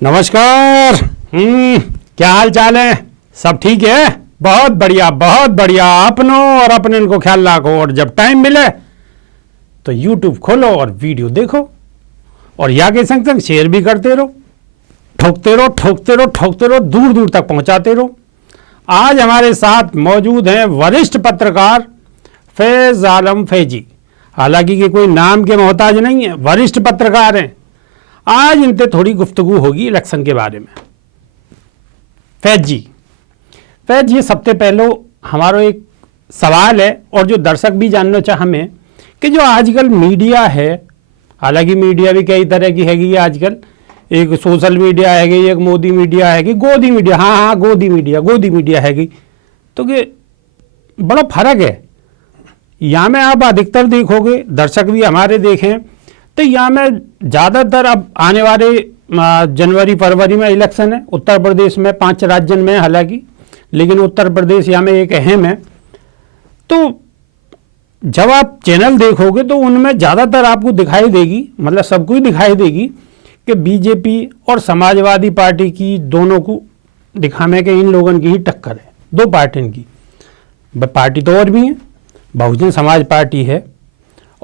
नमस्कार। क्या हाल चाल है? सब ठीक है? बहुत बढ़िया बहुत बढ़िया। अपनों और अपने को ख्याल रखो और जब टाइम मिले तो YouTube खोलो और वीडियो देखो और या के संग संग शेयर भी करते रहो, ठोकते रहो ठोकते रहो ठोकते रहो, दूर दूर तक पहुंचाते रहो। आज हमारे साथ मौजूद हैं वरिष्ठ पत्रकार फैज आलम फैजी। हालांकि कि कोई नाम के मोहताज नहीं है, वरिष्ठ पत्रकार हैं। आज इनसे थोड़ी गुफ्तगू होगी इलेक्शन के बारे में। फैज जी सबसे पहले हमारा एक सवाल है और जो दर्शक भी जानना चाह हमें कि जो आजकल मीडिया है, हालांकि मीडिया भी कई तरह की हैगी आजकल, एक सोशल मीडिया हैगी, एक मोदी मीडिया हैगी, गोदी मीडिया, हाँ गोदी मीडिया हैगी। तो कि बड़ा फर्क है। यहाँ में आप अधिकतर देखोगे, दर्शक भी हमारे देखें तो यहाँ में ज़्यादातर अब आने वाले जनवरी फरवरी में इलेक्शन है। उत्तर प्रदेश में 5 राज्यों में हालांकि, लेकिन उत्तर प्रदेश यहाँ में एक अहम है। तो जब आप चैनल देखोगे तो उनमें ज़्यादातर आपको दिखाई देगी, मतलब सबको ही दिखाई देगी कि बीजेपी और समाजवादी पार्टी की दोनों को दिखाने के इन लोगों की ही टक्कर है, दो पार्टियों की। पार्टी तो और भी है, बहुजन समाज पार्टी है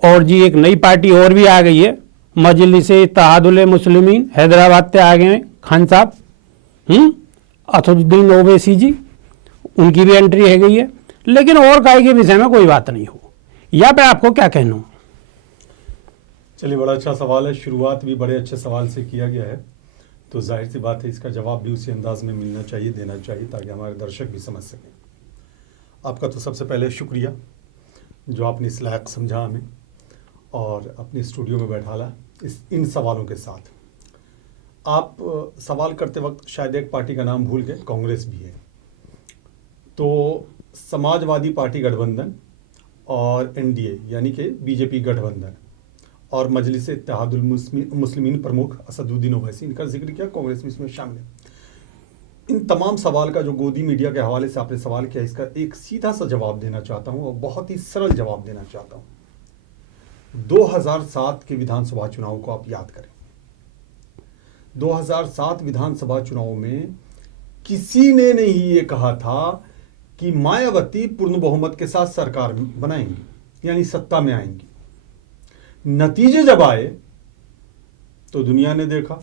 और जी एक नई पार्टी और भी आ गई है, मजलिस-ए-इत्तेहादुल मुस्लिमीन, हैदराबाद से आ गए हैं खान साहब, असदुद्दीन ओवैसी जी, उनकी भी एंट्री है गई है। लेकिन और काय के विषय में कोई बात नहीं हो, या पे आपको क्या कहना हो? चलिए, बड़ा अच्छा सवाल है। शुरुआत भी बड़े अच्छे सवाल से किया गया है, तो जाहिर सी बात है इसका जवाब भी उसी अंदाज में मिलना चाहिए, देना चाहिए, ताकि हमारे दर्शक भी समझ सकें। आपका तो सबसे पहले शुक्रिया जो आपने इस लायक समझा हमें और अपने स्टूडियो में बैठाला इन सवालों के साथ। आप सवाल करते वक्त शायद एक पार्टी का नाम भूल गए, कांग्रेस भी है। तो समाजवादी पार्टी गठबंधन और एनडीए यानी कि बीजेपी गठबंधन और मजलिस-ए-इत्तेहादुल मुस्लिमीन प्रमुख असदुद्दीन ओवैसी, इनका जिक्र किया, कांग्रेस भी इसमें शामिल है। इन तमाम सवाल का जो गोदी मीडिया के हवाले से आपने सवाल किया, इसका एक सीधा सा जवाब देना चाहता हूं और बहुत ही सरल जवाब देना चाहता हूं। 2007 के विधानसभा चुनाव को आप याद करें। 2007 विधानसभा चुनाव में किसी ने नहीं ये कहा था कि मायावती पूर्ण बहुमत के साथ सरकार बनाएंगी, यानी सत्ता में आएंगी। नतीजे जब आए तो दुनिया ने देखा,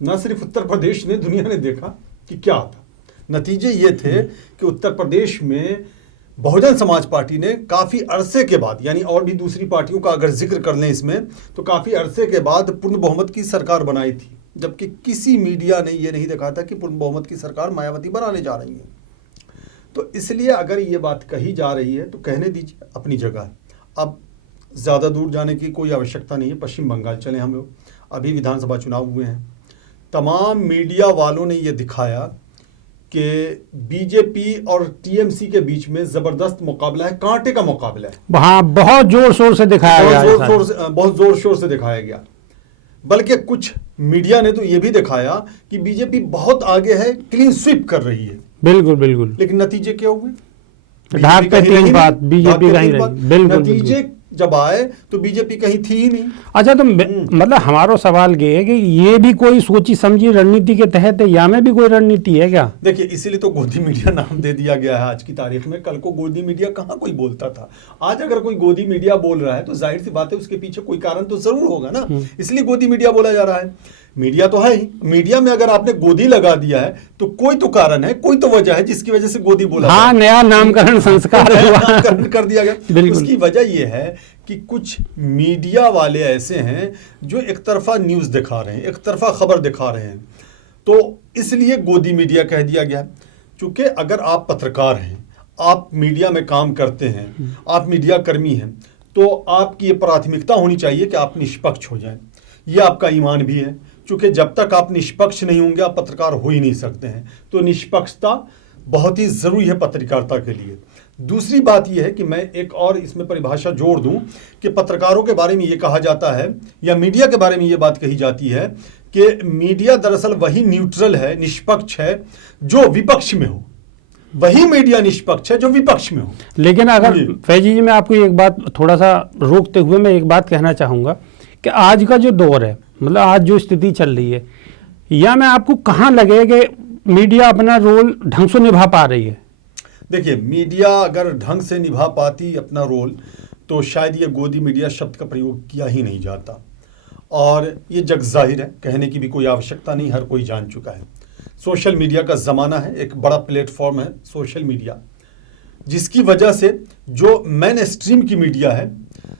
न सिर्फ उत्तर प्रदेश ने, दुनिया ने देखा कि क्या था। नतीजे ये थे कि उत्तर प्रदेश में बहुजन समाज पार्टी ने काफ़ी अरसे के बाद, यानी और भी दूसरी पार्टियों का अगर जिक्र कर लें इसमें, तो काफ़ी अरसे के बाद पूर्ण बहुमत की सरकार बनाई थी। जबकि किसी मीडिया ने ये नहीं दिखाया था कि पूर्ण बहुमत की सरकार मायावती बनाने जा रही है। तो इसलिए अगर ये बात कही जा रही है तो कहने दीजिए, अपनी जगह है। अब ज़्यादा दूर जाने की कोई आवश्यकता नहीं है। पश्चिम बंगाल चले हम लोग, अभी विधानसभा चुनाव हुए हैं। तमाम मीडिया वालों ने ये दिखाया कि बीजेपी और टीएमसी के बीच में जबरदस्त मुकाबला है, कांटे का मुकाबला है। हाँ, बहुत जोर शोर से दिखाया गया, बहुत जोर शोर से दिखाया गया। बल्कि कुछ मीडिया ने तो ये भी दिखाया कि बीजेपी बहुत आगे है, क्लीन स्वीप कर रही है। बिल्कुल बिल्कुल। लेकिन नतीजे क्या हुए? बीजेपी का ही रही। बिल्कुल। नतीजे जब आए तो बीजेपी कहीं थी ही नहीं। अच्छा, तो मतलब हमारा सवाल ये है कि ये भी कोई सोची समझी रणनीति के तहत है, या में भी कोई रणनीति है क्या? देखिए, इसीलिए तो गोदी मीडिया नाम दे दिया गया है आज की तारीख में। कल को गोदी मीडिया कहाँ कोई बोलता था। आज अगर कोई गोदी मीडिया बोल रहा है तो जाहिर सी बात है उसके पीछे कोई कारण तो जरूर होगा ना, इसलिए गोदी मीडिया बोला जा रहा है। मीडिया तो है ही, मीडिया में अगर आपने गोदी लगा दिया है तो कोई तो कारण है, कोई तो वजह है जिसकी वजह से गोदी बोला। हाँ, नया नामकरण संस्कार कर दिया गया। उसकी वजह यह है कि कुछ मीडिया वाले ऐसे हैं जो एक तरफा न्यूज़ दिखा रहे हैं, एक तरफा खबर दिखा रहे हैं, तो इसलिए गोदी मीडिया कह दिया गया। चूंकि अगर आप पत्रकार हैं, आप मीडिया में काम करते हैं, आप मीडिया कर्मी हैं, तो आपकी ये प्राथमिकता होनी चाहिए कि आप निष्पक्ष हो जाएं। ये आपका ईमान भी है, क्योंकि जब तक आप निष्पक्ष नहीं होंगे आप पत्रकार हो ही नहीं सकते हैं। तो निष्पक्षता बहुत ही ज़रूरी है पत्रकारिता के लिए। दूसरी बात यह है कि मैं एक और इसमें परिभाषा जोड़ दूं कि पत्रकारों के बारे में ये कहा जाता है, या मीडिया के बारे में ये बात कही जाती है कि मीडिया दरअसल वही न्यूट्रल है, निष्पक्ष है जो विपक्ष में हो। वही मीडिया निष्पक्ष है जो विपक्ष में हो। लेकिन अगर फैजी जी, मैं आपको एक बात थोड़ा सा रोकते हुए मैं एक बात कहना चाहूँगा कि आज का जो दौर है, मतलब आज जो स्थिति चल रही है, या मैं आपको कहाँ लगे कि मीडिया अपना रोल ढंग से निभा पा रही है? देखिए, मीडिया अगर ढंग से निभा पाती अपना रोल तो शायद ये गोदी मीडिया शब्द का प्रयोग किया ही नहीं जाता, और ये जग जाहिर है, कहने की भी कोई आवश्यकता नहीं, हर कोई जान चुका है। सोशल मीडिया का ज़माना है, एक बड़ा प्लेटफॉर्म है सोशल मीडिया, जिसकी वजह से जो मेन स्ट्रीम की मीडिया है,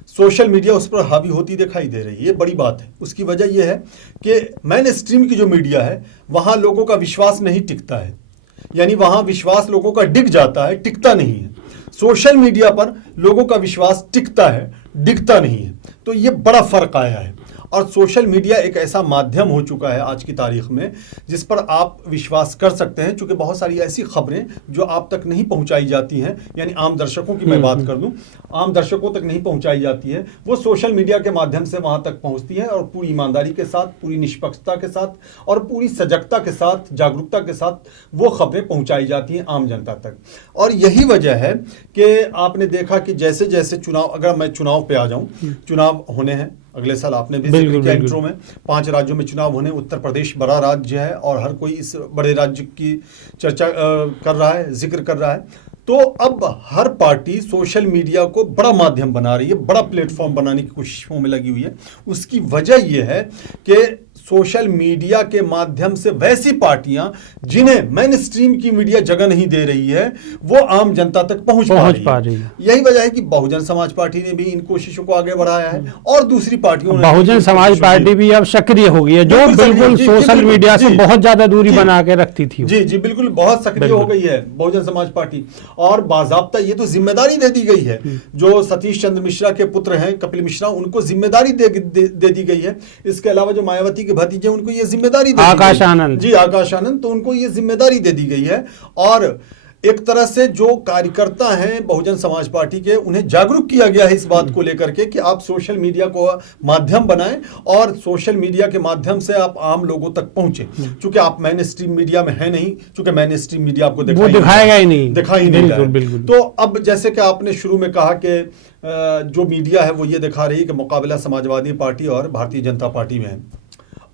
सोशल मीडिया उस पर हावी होती दिखाई दे रही है। ये बड़ी बात है। उसकी वजह यह है कि मेन स्ट्रीम की जो मीडिया है वहाँ लोगों का विश्वास नहीं टिकता है, यानी वहाँ विश्वास लोगों का डिग जाता है, टिकता नहीं है। सोशल मीडिया पर लोगों का विश्वास टिकता है, डिगता नहीं है। तो ये बड़ा फर्क आया है, और सोशल मीडिया एक ऐसा माध्यम हो चुका है आज की तारीख में जिस पर आप विश्वास कर सकते हैं, क्योंकि बहुत सारी ऐसी खबरें जो आप तक नहीं पहुंचाई जाती हैं, यानी आम दर्शकों की मैं बात कर दूं, आम दर्शकों तक नहीं पहुंचाई जाती है, वो सोशल मीडिया के माध्यम से वहां तक पहुंचती है, और पूरी ईमानदारी के साथ, पूरी निष्पक्षता के साथ और पूरी सजगता के साथ, जागरूकता के साथ वो खबरें पहुंचाई जाती हैं आम जनता तक। और यही वजह है कि आपने देखा कि जैसे जैसे चुनाव, अगर मैं चुनाव पे आ जाऊं, चुनाव होने हैं अगले साल, आपने भी जिक्र किया इंट्रो में, 5 राज्यों में चुनाव होने, उत्तर प्रदेश बड़ा राज्य है और हर कोई इस बड़े राज्य की चर्चा कर रहा है, जिक्र कर रहा है। तो अब हर पार्टी सोशल मीडिया को बड़ा माध्यम बना रही है, बड़ा प्लेटफॉर्म बनाने की कोशिशों में लगी हुई है। उसकी वजह यह है कि सोशल मीडिया के माध्यम से वैसी पार्टियां जिन्हें मेन स्ट्रीम की मीडिया जगह नहीं दे रही है, वो आम जनता तक पहुंच पा रही है। यही वजह है कि बहुजन समाज पार्टी ने भी इन कोशिशों को आगे बढ़ाया है, और दूसरी पार्टियों ने, बहुजन समाज पार्टी भी अब सक्रिय हो गई है, जो बिल्कुल सोशल मीडिया से बहुत ज्यादा दूरी बना के रखती थी। जी जी, बिल्कुल बहुत सक्रिय हो गई है बहुजन समाज पार्टी, और बाजाब्ता ये तो जिम्मेदारी दे दी गई है, जो सतीश चंद्र मिश्रा के पुत्र हैं कपिल मिश्रा, उनको जिम्मेदारी दे दी गई है। इसके अलावा जो मायावती के भतीजे, उनको ये जिम्मेदारी दे आकाश आनंद, जी आकाश आनंद, तो उनको ये जिम्मेदारी दे दी गई है। और एक तरह से जो कार्यकर्ता हैं बहुजन समाज पार्टी के, उन्हें जागरूक किया गया है इस बात को लेकर के कि आप सोशल मीडिया को माध्यम बनाएं, और सोशल मीडिया के माध्यम से आप आम लोगों तक पहुंचे। चूंकि आप मेन स्ट्रीम मीडिया में है नहीं, चूंकि मेन स्ट्रीम मीडिया आपको दिखाएगा ही नहीं, दिखाई नहीं रहा। तो अब जैसे कि आपने शुरू में कहा कि जो मीडिया है वो ये दिखा रही है कि मुकाबला समाजवादी पार्टी और भारतीय जनता पार्टी में है।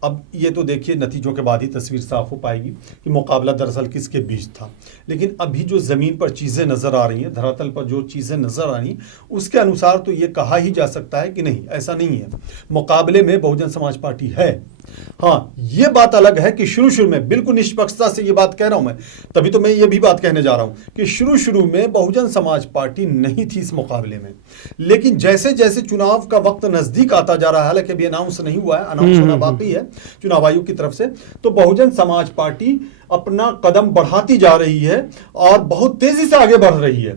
अब ये तो देखिए नतीजों के बाद ही तस्वीर साफ हो पाएगी कि मुकाबला दरअसल किसके बीच था। लेकिन अभी जो ज़मीन पर चीज़ें नज़र आ रही हैं, धरातल पर जो चीज़ें नज़र आ रही हैं, उसके अनुसार तो ये कहा ही जा सकता है कि नहीं, ऐसा नहीं है, मुकाबले में बहुजन समाज पार्टी है। हाँ, ये बात अलग है कि शुरू में, बिल्कुल निष्पक्षता से ये बात कह रहा हूं मैं, तभी तो मैं ये भी बात कहने जा रहा हूं कि शुरू में बहुजन समाज पार्टी नहीं थी इस मुकाबले में। लेकिन जैसे जैसे चुनाव का वक्त नजदीक आता जा रहा है, हालांकि अभी अनाउंस नहीं हुआ है, अनाउंस होना बाकी है चुनाव आयोग की तरफ से, तो बहुजन समाज पार्टी अपना कदम बढ़ाती जा रही है और बहुत तेजी से आगे बढ़ रही है।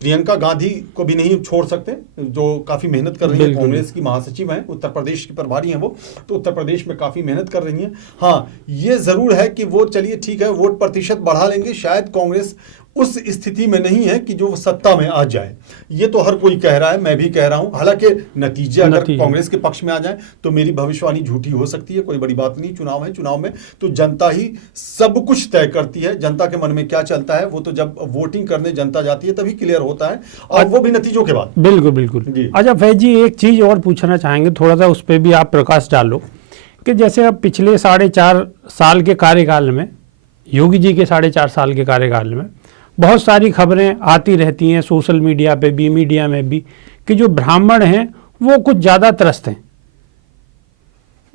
प्रियंका गांधी को भी नहीं छोड़ सकते, जो काफी मेहनत कर रही है, कांग्रेस की महासचिव हैं, उत्तर प्रदेश की प्रभारी हैं वो, तो उत्तर प्रदेश में काफी मेहनत कर रही हैं। हाँ, ये जरूर है कि वो, चलिए ठीक है, वोट प्रतिशत बढ़ा लेंगे, शायद कांग्रेस उस स्थिति में नहीं है कि जो सत्ता में आ जाए, ये तो हर कोई कह रहा है, मैं भी कह रहा हूं। हालांकि नतीजे अगर कांग्रेस के पक्ष में आ जाए तो मेरी भविष्यवाणी झूठी हो सकती है, कोई बड़ी बात नहीं। चुनाव है, चुनाव में तो जनता ही सब कुछ तय करती है, जनता के मन में क्या चलता है वो तो जब वोटिंग करने जनता जाती है तभी क्लियर होता है, और वो भी नतीजों के बाद। बिल्कुल बिल्कुल। अच्छा फैज जी, एक चीज और पूछना चाहेंगे, थोड़ा सा उस पर भी आप प्रकाश डालो, कि जैसे अब पिछले 4.5 साल के कार्यकाल में, योगी जी के 4.5 साल के कार्यकाल में बहुत सारी खबरें आती रहती हैं सोशल मीडिया पे भी, मीडिया में भी, कि जो ब्राह्मण हैं वो कुछ ज़्यादा त्रस्त हैं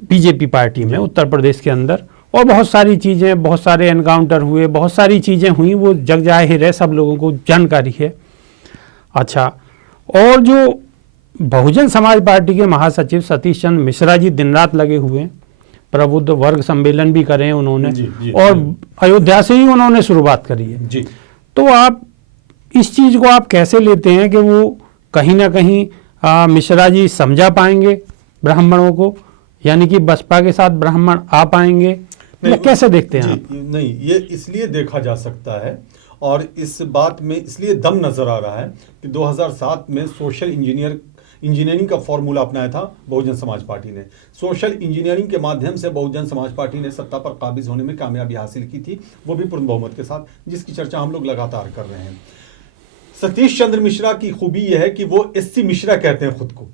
बीजेपी पार्टी में उत्तर प्रदेश के अंदर, और बहुत सारी चीज़ें, बहुत सारे एनकाउंटर हुए, बहुत सारी चीज़ें हुई, वो जग जाहिर है, सब लोगों को जानकारी है। अच्छा, और जो बहुजन समाज पार्टी के महासचिव सतीश चंद्र मिश्रा जी दिन रात लगे हुए हैं, प्रबुद्ध वर्ग सम्मेलन भी करे उन्होंने, और अयोध्या से ही उन्होंने शुरुआत करी है जी। तो आप इस चीज़ को आप कैसे लेते हैं कि वो कहीं ना कहीं मिश्रा जी समझा पाएंगे ब्राह्मणों को, यानी कि बसपा के साथ ब्राह्मण आ पाएंगे, या कैसे देखते हैं आप? नहीं, ये इसलिए देखा जा सकता है, और इस बात में इसलिए दम नजर आ रहा है कि 2007 में सोशल इंजीनियरिंग का फॉर्मूला अपनाया था बहुजन समाज पार्टी ने। सोशल इंजीनियरिंग के माध्यम से बहुजन समाज पार्टी ने सत्ता पर काबिज होने में कामयाबी हासिल की थी, वो भी पूर्ण बहुमत के साथ, जिसकी चर्चा हम लोग लगातार कर रहे हैं। सतीश चंद्र मिश्रा की खूबी यह है कि वो एससी मिश्रा कहते हैं खुद को।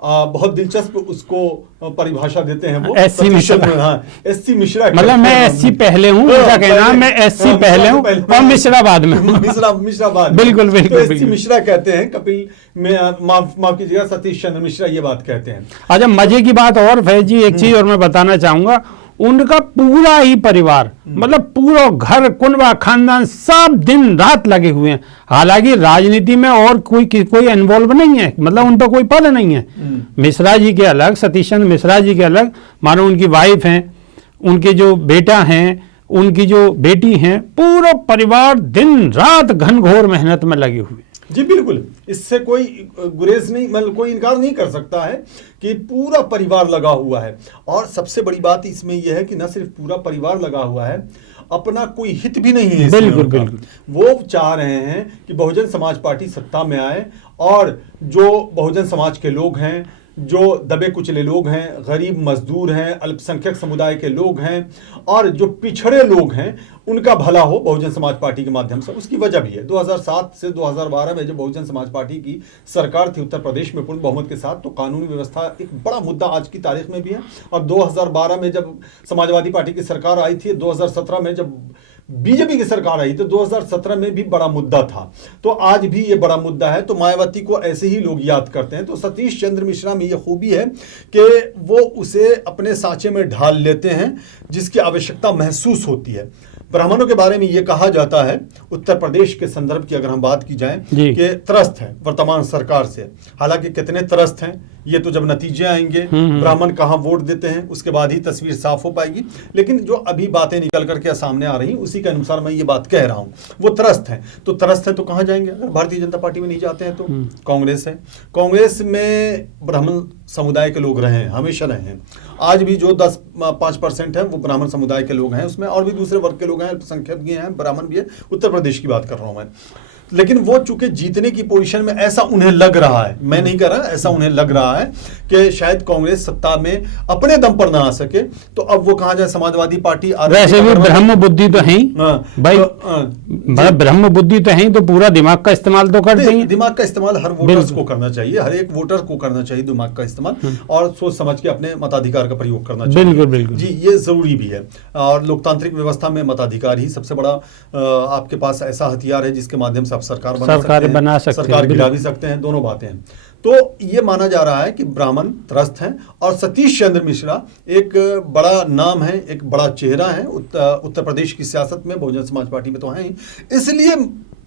बहुत दिलचस्प उसको परिभाषा देते हैं वो एससी मिश्रा। हाँ, एससी मिश्रा, मतलब मैं एससी पहले हूँ, ऐसा कहना, मैं एससी पहले हूँ और मिश्रा बाद में हूँ। मिश्रा बाद में। बिल्कुल बिल्कुल। तो एससी मिश्रा कहते हैं, कपिल में माफ कीजिएगा, सतीश चंद्र मिश्रा ये बात कहते हैं। अच्छा, मजे की बात और फैज जी, एक चीज और मैं बताना चाहूंगा, उनका पूरा ही परिवार, मतलब पूरा घर, कुनबा, खानदान, सब दिन रात लगे हुए हैं। हालांकि राजनीति में और कोई इन्वॉल्व नहीं है, मतलब उन पर कोई पद नहीं है। मिश्रा जी के अलग, सतीश चंद्र मिश्रा जी के अलग, मानो उनकी वाइफ हैं, उनके जो बेटा हैं, उनकी जो बेटी हैं, पूरा परिवार दिन रात घनघोर मेहनत में लगे हुए। जी बिल्कुल, इससे कोई गुरेज नहीं, मतलब कोई इनकार नहीं कर सकता है कि पूरा परिवार लगा हुआ है। और सबसे बड़ी बात इसमें यह है कि न सिर्फ पूरा परिवार लगा हुआ है, अपना कोई हित भी नहीं है। बिल्कुल बिल्कुल। वो चाह रहे हैं कि बहुजन समाज पार्टी सत्ता में आए और जो बहुजन समाज के लोग हैं, जो दबे कुचले लोग हैं, गरीब मजदूर हैं, अल्पसंख्यक समुदाय के लोग हैं और जो पिछड़े लोग हैं, उनका भला हो बहुजन समाज पार्टी के माध्यम से। उसकी वजह भी है, 2007 से 2012 में जब बहुजन समाज पार्टी की सरकार थी उत्तर प्रदेश में पूर्ण बहुमत के साथ, तो कानूनी व्यवस्था एक बड़ा मुद्दा आज की तारीख में भी है। और 2012 में जब समाजवादी पार्टी की सरकार आई थी, 2017 में जब बीजेपी की सरकार आई तो 2017 में भी बड़ा मुद्दा था, तो आज भी ये बड़ा मुद्दा है। तो मायावती को ऐसे ही लोग याद करते हैं। तो सतीश चंद्र मिश्रा में ये खूबी है कि वो उसे अपने सांचे में ढाल लेते हैं जिसकी आवश्यकता महसूस होती है। ब्राह्मणों के बारे में ये कहा जाता है, उत्तर प्रदेश के संदर्भ की अगर हम बात की जाए, कि त्रस्त है वर्तमान सरकार से। हालांकि कितने त्रस्त हैं ये तो जब नतीजे आएंगे, ब्राह्मण कहां वोट देते हैं, उसके बाद ही तस्वीर साफ हो पाएगी। लेकिन जो अभी बातें निकल करके सामने आ रही उसी के अनुसार मैं ये बात कह रहा हूं। वो त्रस्त हैं, तो त्रस्त हैं तो कहां जाएंगे? अगर भारतीय जनता पार्टी में नहीं जाते हैं तो कांग्रेस है। कांग्रेस में ब्राह्मण समुदाय के लोग रहे हैं, हमेशा रहे हैं। आज भी जो 5% है वो ब्राह्मण समुदाय के लोग हैं, उसमें और भी दूसरे वर्ग के लोग हैं, अल्पसंख्यक भी हैं, ब्राह्मण भी है। उत्तर प्रदेश की बात कर रहा हूं मैं। लेकिन वो चूंकि जीतने की पोजीशन में, ऐसा उन्हें लग रहा है, मैं नहीं कह रहा, ऐसा उन्हें लग रहा है कि शायद कांग्रेस सत्ता में अपने दम पर ना आ सके, तो अब वो कहां जाए? समाजवादी पार्टी। वैसे भी ब्रह्म बुद्धि तो है भाई, ब्रह्म बुद्धि तो है, तो पूरा दिमाग का इस्तेमाल तो करते हैं। दिमाग का इस्तेमाल हर वोटर्स को करना चाहिए, हर एक वोटर को करना चाहिए दिमाग का इस्तेमाल, और सोच समझ के अपने मताधिकार का प्रयोग करना चाहिए। बिल्कुल बिल्कुल जी, ये जरूरी भी है। और लोकतांत्रिक व्यवस्था में मताधिकार ही सबसे बड़ा आपके पास ऐसा हथियार है जिसके माध्यम से आप सरकार बना सकते हैं, सरकार गिरा भी सकते हैं, दोनों बातें हैं। तो ये माना जा रहा है कि ब्राह्मण त्रस्त हैं और सतीश चंद्र मिश्रा एक बड़ा नाम है, एक बड़ा चेहरा है उत्तर प्रदेश की सियासत में, बहुजन समाज पार्टी में तो हैं ही। इसलिए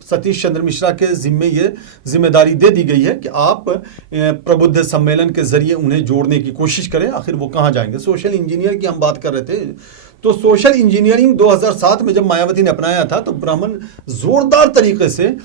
सतीश चंद्र मिश्रा के जिम्मे ये जिम्मेदारी दे दी गई है कि आप प्रबुद्ध सम्मेलन के जरिए उन्हें जोड़ने की कोशिश करें। आखिर वो कहाँ जाएंगे? सोशल इंजीनियर की हम बात कर रहे थे, तो सोशल इंजीनियरिंग 2007 में जब मायावती ने अपनाया था, तो ब्राह्मण जोरदार तरीके से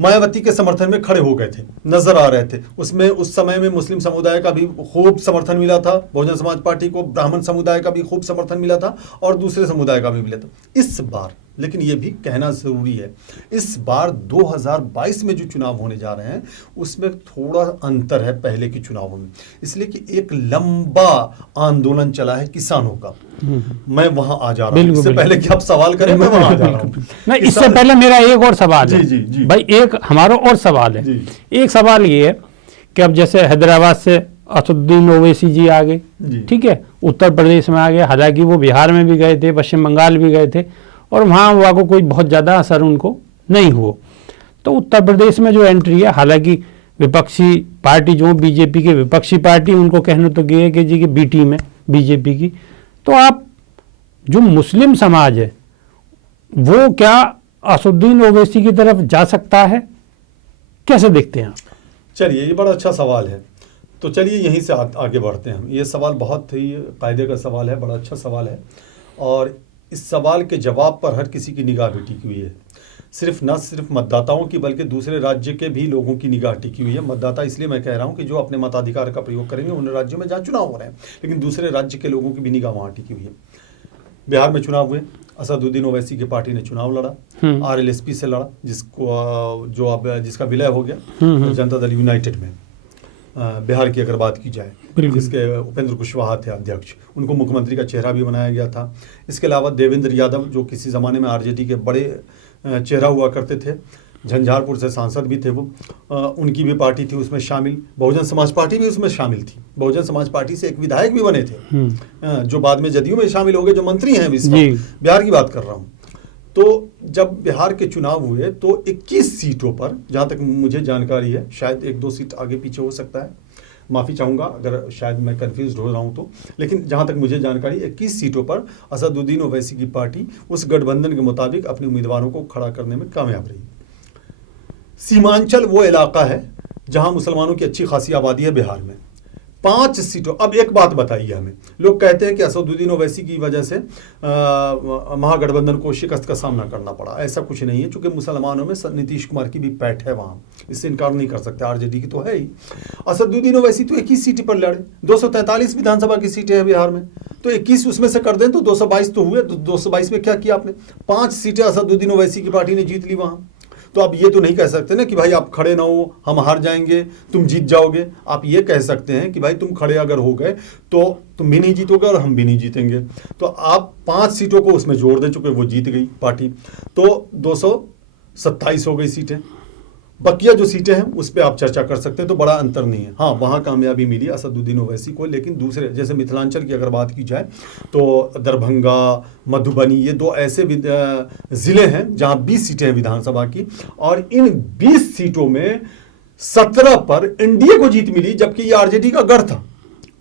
मायावती के समर्थन में खड़े हो गए थे, नजर आ रहे थे। उसमें उस समय में मुस्लिम समुदाय का भी खूब समर्थन मिला था, बहुजन समाज पार्टी को ब्राह्मण समुदाय का भी खूब समर्थन मिला था और दूसरे समुदाय का भी मिला था। इस बार, लेकिन ये भी कहना जरूरी है, इस बार 2022 में जो चुनाव होने जा रहे हैं उसमें थोड़ा अंतर है पहले के चुनावों में, इसलिए कि एक लंबा आंदोलन चला है किसानों का। मैं वहां आ जा रहा हूं, इससे पहले कि आप सवाल करें मैं वहां आ जा रहा हूं। नहीं, इससे पहले मेरा एक और सवाल है। जी, जी। भाई एक हमारा और सवाल है। एक सवाल ये है कि अब जैसे हैदराबाद से असदुद्दीन ओवैसी जी आ गए, ठीक है, उत्तर प्रदेश में आ गए, हालांकि वो बिहार में भी गए थे, पश्चिम बंगाल भी गए थे और वहाँ को कोई बहुत ज़्यादा असर उनको नहीं हुआ। तो उत्तर प्रदेश में जो एंट्री है, हालांकि विपक्षी पार्टी जो बीजेपी के विपक्षी पार्टी, उनको कहना तो ये है कि जी की बी टीम है बीजेपी की, तो आप जो मुस्लिम समाज है वो क्या असदुद्दीन ओवैसी की तरफ जा सकता है? कैसे देखते हैं? चलिए, ये बड़ा अच्छा सवाल है, तो चलिए यहीं से आगे बढ़ते हैं हम। ये सवाल बहुत ही कायदे का सवाल है, बड़ा अच्छा सवाल है, और इस सवाल के जवाब पर हर किसी की निगाह भी टिकी हुई है। न सिर्फ मतदाताओं की बल्कि दूसरे राज्य के भी लोगों की निगाह टिकी हुई है। मतदाता इसलिए मैं कह रहा हूं कि जो अपने मताधिकार का प्रयोग करेंगे उन राज्यों में जहाँ चुनाव हो रहे हैं, लेकिन दूसरे राज्य के लोगों की भी निगाह वहाँ टिकी हुई है। बिहार में चुनाव हुए, असदुद्दीन ओवैसी की पार्टी ने चुनाव लड़ा, RLSP से लड़ा, जिसका विलय हो गया जनता दल यूनाइटेड में। बिहार की अगर बात की जाए, जिसके उपेंद्र कुशवाहा थे अध्यक्ष, उनको मुख्यमंत्री का चेहरा भी बनाया गया था। इसके अलावा देवेंद्र यादव, जो किसी ज़माने में RJD के बड़े चेहरा हुआ करते थे, झंझारपुर से सांसद भी थे वो, उनकी भी पार्टी थी उसमें शामिल, बहुजन समाज पार्टी भी उसमें शामिल थी। बहुजन समाज पार्टी से एक विधायक भी बने थे, जो बाद में जदयू में शामिल हो गए, जो मंत्री हैं इस वक्त। बिहार की बात कर रहा हूँ। तो जब बिहार के चुनाव हुए तो 21 सीटों पर, जहाँ तक मुझे जानकारी है, शायद 1-2 सीट आगे पीछे हो सकता है, माफ़ी चाहूँगा अगर शायद मैं कंफ्यूज हो रहा हूँ तो, लेकिन जहाँ तक मुझे जानकारी 21 सीटों पर असदुद्दीन ओवैसी की पार्टी उस गठबंधन के मुताबिक अपने उम्मीदवारों को खड़ा करने में कामयाब रही। सीमांचल वो इलाका है जहाँ मुसलमानों की अच्छी खासी आबादी है बिहार में। 5 सीटों, अब एक बात बताइए हमें, लोग कहते हैं कि असदुद्दीन ओवैसी की वजह से महागठबंधन को शिकस्त का सामना करना पड़ा। ऐसा कुछ नहीं है, चूंकि मुसलमानों में नीतीश कुमार की भी पैठ है वहाँ, इससे इनकार नहीं कर सकते, आरजेडी की तो है ही। असदुद्दीन ओवैसी तो 21 सीट पर लड़े, 243 विधानसभा की सीटें हैं बिहार में, तो 21 उसमें से कर दें तो 222 तो हुए। तो 222 में क्या किया आपने? 5 सीटें असदुद्दीन ओवैसी की पार्टी ने जीत ली वहाँ। तो आप ये तो नहीं कह सकते ना कि भाई आप खड़े ना हो, हम हार जाएंगे, तुम जीत जाओगे। आप ये कह सकते हैं कि भाई तुम खड़े अगर हो गए तो तुम भी नहीं जीतोगे और हम भी नहीं जीतेंगे। तो आप 5 सीटों को उसमें जोड़ दे, चुके वो जीत गई पार्टी, तो 227 हो गई सीटें। बकिया जो सीटें हैं उस पर आप चर्चा कर सकते हैं, तो बड़ा अंतर नहीं है। हाँ, वहाँ कामयाबी मिली असदुद्दीन ओवैसी को, लेकिन दूसरे जैसे मिथिलांचल की अगर बात की जाए तो दरभंगा, मधुबनी, ये 2 ऐसे ज़िले हैं जहाँ 20 सीटें हैं विधानसभा की, और इन 20 सीटों में 17 पर एनडीए को जीत मिली, जबकि ये आरजेडी का गढ़ था।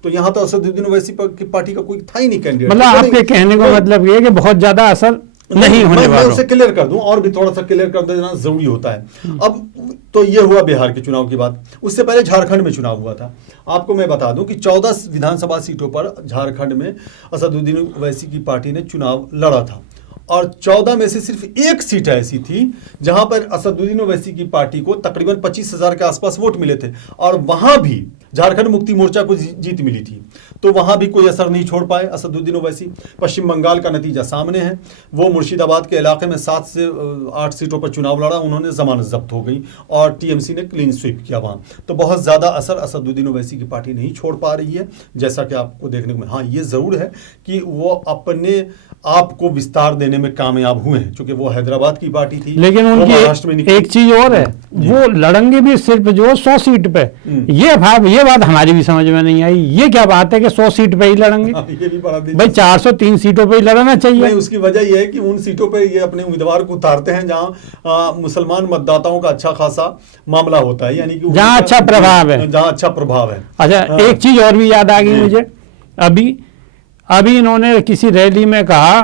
तो यहाँ तो असदुद्दीन ओवैसी की पार्टी का कोई था ही नहीं कैंडिडेट। मतलब आपके कहने का मतलब ये है कि बहुत ज्यादा असर नहीं होने वाला। मैं उसे क्लियर कर दूं, और भी थोड़ा सा क्लियर कर देना जरूरी होता है। अब तो ये हुआ बिहार के चुनाव की बात। उससे पहले झारखंड में चुनाव हुआ था। आपको मैं बता दूं कि 14 विधानसभा सीटों पर झारखंड में असदुद्दीन ओवैसी की पार्टी ने चुनाव लड़ा था, और 14 में से सिर्फ 1 सीट ऐसी थी जहां पर असदुद्दीन ओवैसी की पार्टी को तकरीबन 25,000 के आसपास वोट मिले थे, और वहां भी झारखंड मुक्ति मोर्चा को जीत मिली थी। तो वहां भी कोई असर नहीं छोड़ पाए असदुद्दीन ओवैसी। पश्चिम बंगाल का नतीजा सामने है, वो मुर्शिदाबाद के इलाके में 7 से 8 सीटों पर चुनाव लड़ा, उन्होंने जमानत जब्त हो गई, और टीएमसी ने क्लीन स्वीप किया वहां। तो बहुत ज्यादा असर असदुद्दीन ओवैसी की पार्टी नहीं छोड़ पा रही है, जैसा कि आपको देखने को। हाँ, ये जरूर है कि वो अपने आप को विस्तार देने में कामयाब हुए हैं, क्योंकि वो हैदराबाद की पार्टी थी, लेकिन उनकी एक चीज और है, वो लड़ेंगे भी सिर्फ जो 100 सीट पे। ये बात हमारी भी समझ में नहीं आई। ये क्या बात है कि 100 सीट पे ही लड़ेंगे? ये भी बड़ा भाई 403 सीटों पे ही लड़ना चाहिए। नहीं, उसकी वजह यह है कि उन सीटों पे ये अपने उम्मीदवार को उतारते हैं जहां मुसलमान मतदाताओं का अच्छा खासा मामला होता है, यानी कि जहां अच्छा प्रभाव है, जहां अच्छा प्रभाव है। अच्छा, एक चीज और भी याद आ गई मुझे। अभी इन्होंने किसी रैली में कहा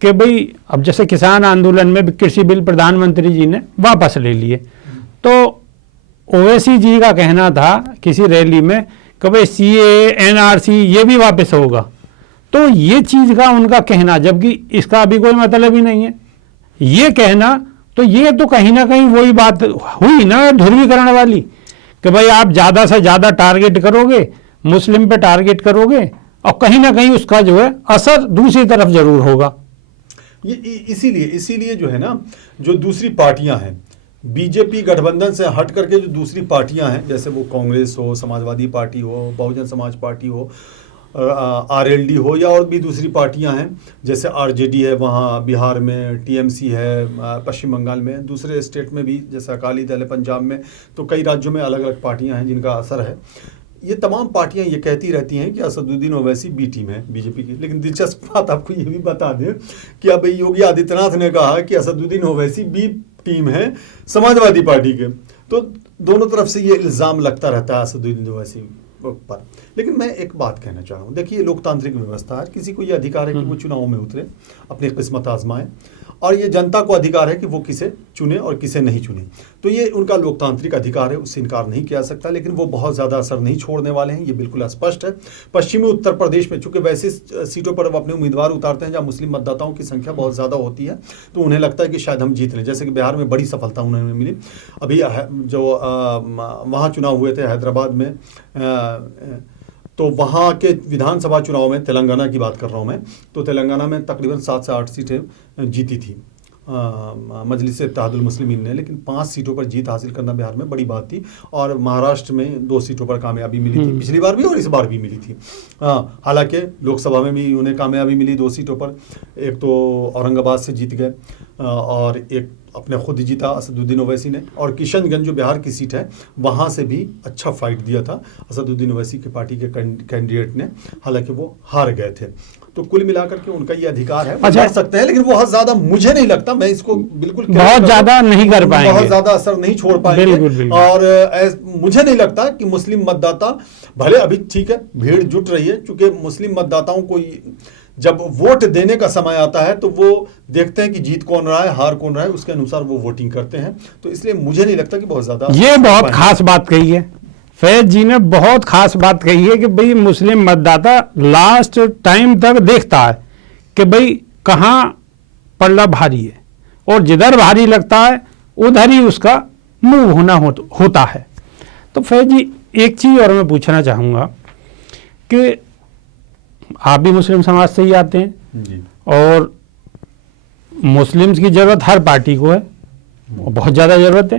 कि भाई अब जैसे किसान आंदोलन में कृषि बिल प्रधानमंत्री जी ने वापस ले लिए, तो ओवैसी जी का कहना था किसी रैली में कि भाई सीए, एनआरसी ये भी वापस होगा। तो ये चीज का उनका कहना, जबकि इसका अभी कोई मतलब ही नहीं है ये कहना, तो ये तो कहीं ना कहीं वही बात हुई ना ध्रुवीकरण वाली, कि भाई आप ज्यादा से ज्यादा टारगेट करोगे, मुस्लिम पे टारगेट करोगे, और कहीं ना कहीं उसका जो है असर दूसरी तरफ जरूर होगा। ये इसीलिए जो है ना, जो दूसरी पार्टियां हैं बीजेपी गठबंधन से हट करके, जो दूसरी पार्टियां हैं, जैसे वो कांग्रेस हो, समाजवादी पार्टी हो, बहुजन समाज पार्टी हो, आरएलडी हो, या और भी दूसरी पार्टियां हैं, जैसे आरजेडी है वहाँ बिहार में, टीएमसी है पश्चिम बंगाल में, दूसरे स्टेट में भी जैसे अकाली दल है पंजाब में, तो कई राज्यों में अलग अलग पार्टियां हैं जिनका असर है। ये तमाम पार्टियां ये कहती रहती हैं कि असदुद्दीन ओवैसी बी टीम है बीजेपी की, लेकिन दिलचस्प बात आपको ये भी बता दें कि अब योगी आदित्यनाथ ने कहा कि असदुद्दीन ओवैसी बी टीम है समाजवादी पार्टी के। तो दोनों तरफ से ये इल्ज़ाम लगता रहता है असदुद्दीन ओवैसी पर। लेकिन मैं एक बात कहना चाह रहा हूँ, देखिए लोकतांत्रिक व्यवस्था है, किसी को ये अधिकार है कि वो चुनाव में उतरे, अपनी किस्मत आजमाए, और ये जनता को अधिकार है कि वो किसे चुने और किसे नहीं चुने। तो ये उनका लोकतांत्रिक अधिकार है, उससे इनकार नहीं किया सकता, लेकिन वो बहुत ज़्यादा असर नहीं छोड़ने वाले हैं, ये बिल्कुल स्पष्ट है। पश्चिमी उत्तर प्रदेश में चूंकि वैसे सीटों पर वो अपने उम्मीदवार उतारते हैं जहाँ मुस्लिम मतदाताओं की संख्या बहुत ज़्यादा होती है, तो उन्हें लगता है कि शायद हम जीत लें। जैसे कि बिहार में बड़ी सफलता उन्हें मिली। अभी जो वहाँ चुनाव हुए थे हैदराबाद में, तो वहाँ के विधानसभा चुनाव में, तेलंगाना की बात कर रहा हूँ मैं, तो तेलंगाना में तकरीबन 7 से 8 सीटें जीती थी मजलिस इत्तेहादुल मुस्लिमीन ने, लेकिन 5 सीटों पर जीत हासिल करना बिहार में बड़ी बात थी। और महाराष्ट्र में 2 सीटों पर कामयाबी मिली थी, पिछली बार भी और इस बार भी मिली थी। हालांकि लोकसभा में भी उन्हें कामयाबी मिली 2 सीटों पर, एक तो औरंगाबाद से जीत गए और एक अपने खुद जीता असदुद्दीन ओवैसी ने, और किशनगंज जो बिहार की सीट है वहाँ से भी अच्छा फाइट दिया था असदुद्दीन ओवैसी की पार्टी के कैंडिडेट ने, हालांकि वो हार गए थे। तो कुल मिलाकर के उनका ये अधिकार है, वो कर सकते हैं, लेकिन बहुत ज्यादा मुझे नहीं लगता, मैं इसको बिल्कुल बहुत ज्यादा नहीं कर पाएंगे, बहुत ज्यादा असर नहीं छोड़ पाएंगे। और मुझे नहीं लगता कि मुस्लिम मतदाता, भले अभी ठीक है भीड़ जुट रही है, क्योंकि मुस्लिम मतदाताओं को जब वोट देने का समय आता है तो वो देखते हैं कि जीत कौन रहा है, हार कौन रहा है, उसके अनुसार वो वोटिंग करते हैं। तो इसलिए मुझे नहीं लगता कि बहुत ज्यादा। ये बहुत खास बात कही है, फैज जी ने बहुत खास बात कही है कि भाई मुस्लिम मतदाता लास्ट टाइम तक देखता है कि भाई कहाँ पल्ला भारी है, और जिधर भारी लगता है उधर ही उसका मूव होना होता है। तो फैज जी एक चीज़ और मैं पूछना चाहूँगा कि आप भी मुस्लिम समाज से ही आते हैं जी। और मुस्लिम्स की ज़रूरत हर पार्टी को है, बहुत ज़्यादा ज़रूरत है।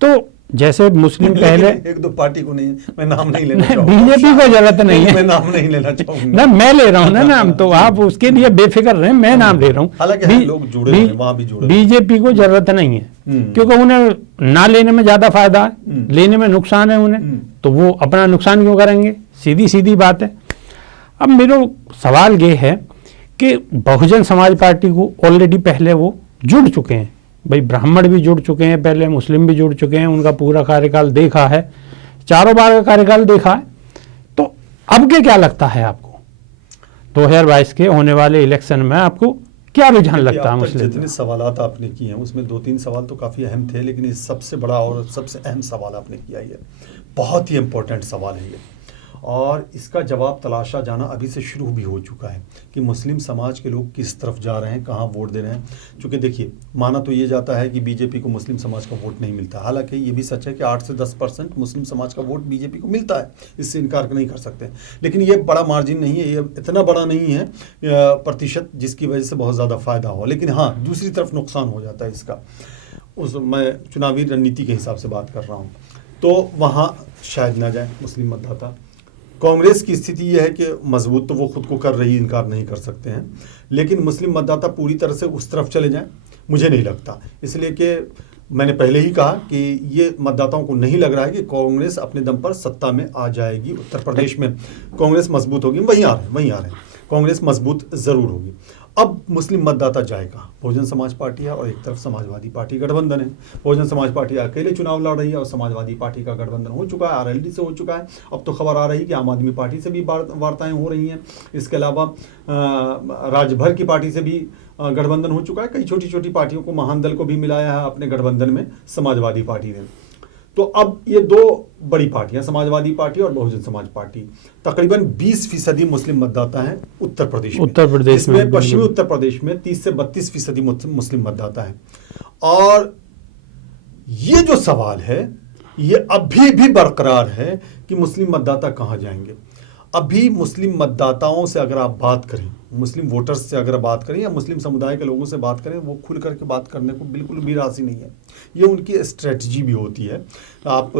तो जैसे मुस्लिम पहले 1-2 पार्टी को नहीं है, मैं नाम नहीं लेना चाहूँगा, बीजेपी को जरूरत नहीं है, मैं नाम नहीं लेना चाहूँगा ना, मैं ले रहा हूँ ना नाम, तो आप उसके लिए बेफिक्र रहें, मैं नाम ले रहा हूँ। हालांकि लोग जुड़े हैं, वहाँ भी जुड़े। बीजेपी को जरूरत नहीं है, क्योंकि उन्हें ना लेने में ज्यादा फायदा है, लेने में नुकसान है उन्हें, तो वो अपना नुकसान क्यों करेंगे, सीधी सीधी बात है। अब मेरा सवाल ये है कि बहुजन समाज पार्टी को ऑलरेडी पहले वो जुड़ चुके हैं, भाई ब्राह्मण भी जुड़ चुके हैं, पहले मुस्लिम भी जुड़ चुके हैं, उनका पूरा कार्यकाल देखा है, चारों बार का कार्यकाल देखा है। तो अब के क्या लगता है आपको 2022 के होने वाले इलेक्शन में आपको क्या रुझान लगता है मुस्लिम? जितने सवालात आपने किए हैं उसमें 2-3 सवाल तो काफ़ी अहम थे, लेकिन ये सबसे बड़ा और सबसे अहम सवाल आपने किया, ये बहुत ही इम्पोर्टेंट सवाल है ये, और इसका जवाब तलाशा जाना अभी से शुरू भी हो चुका है कि मुस्लिम समाज के लोग किस तरफ जा रहे हैं, कहाँ वोट दे रहे हैं। क्योंकि देखिए, माना तो ये जाता है कि बीजेपी को मुस्लिम समाज का वोट नहीं मिलता, हालांकि ये भी सच है कि 8 से 10% मुस्लिम समाज का वोट बीजेपी को मिलता है, इससे इनकार नहीं कर सकते, लेकिन ये बड़ा मार्जिन नहीं है, ये इतना बड़ा नहीं है प्रतिशत जिसकी वजह से बहुत ज़्यादा फ़ायदा हो। लेकिन हाँ, दूसरी तरफ नुकसान हो जाता है इसका, मैं चुनावी रणनीति के हिसाब से बात कर रहा हूँ, तो वहाँ शायद ना जाए मुस्लिम मतदाता। कांग्रेस की स्थिति यह है कि मजबूत तो वो खुद को कर रही, इनकार नहीं कर सकते हैं, लेकिन मुस्लिम मतदाता पूरी तरह से उस तरफ चले जाएं मुझे नहीं लगता, इसलिए कि मैंने पहले ही कहा कि ये मतदाताओं को नहीं लग रहा है कि कांग्रेस अपने दम पर सत्ता में आ जाएगी। उत्तर प्रदेश में कांग्रेस मजबूत होगी, वहीं आ रहे हैं, कांग्रेस मजबूत ज़रूर होगी। अब मुस्लिम मतदाता जाएगा, बहुजन समाज पार्टी है और एक तरफ समाजवादी पार्टी गठबंधन है। बहुजन समाज पार्टी अकेले चुनाव लड़ रही है और समाजवादी पार्टी का गठबंधन हो चुका है, आरएलडी से हो चुका है। अब तो खबर आ रही है कि आम आदमी पार्टी से भी वार्ताएं हो रही हैं। इसके अलावा राज्यभर की पार्टी से भी गठबंधन हो चुका है। कई छोटी छोटी पार्टियों को, महान-दल को भी मिलाया है अपने गठबंधन में समाजवादी पार्टी ने। तो अब ये 2 बड़ी पार्टियां, समाजवादी पार्टी और बहुजन समाज पार्टी, तकरीबन 20% मुस्लिम मतदाता हैं उत्तर प्रदेश में। इसमें पश्चिमी उत्तर प्रदेश में 30 से 32% मुस्लिम मतदाता हैं। और ये जो सवाल है ये अभी भी बरकरार है कि मुस्लिम मतदाता कहाँ जाएंगे। अभी मुस्लिम मतदाताओं से अगर आप बात करें, मुस्लिम वोटर्स से अगर बात करें या मुस्लिम समुदाय के लोगों से बात करें, वो खुल करके बात करने को बिल्कुल भी राजी नहीं है। ये उनकी स्ट्रेटजी भी होती है। आप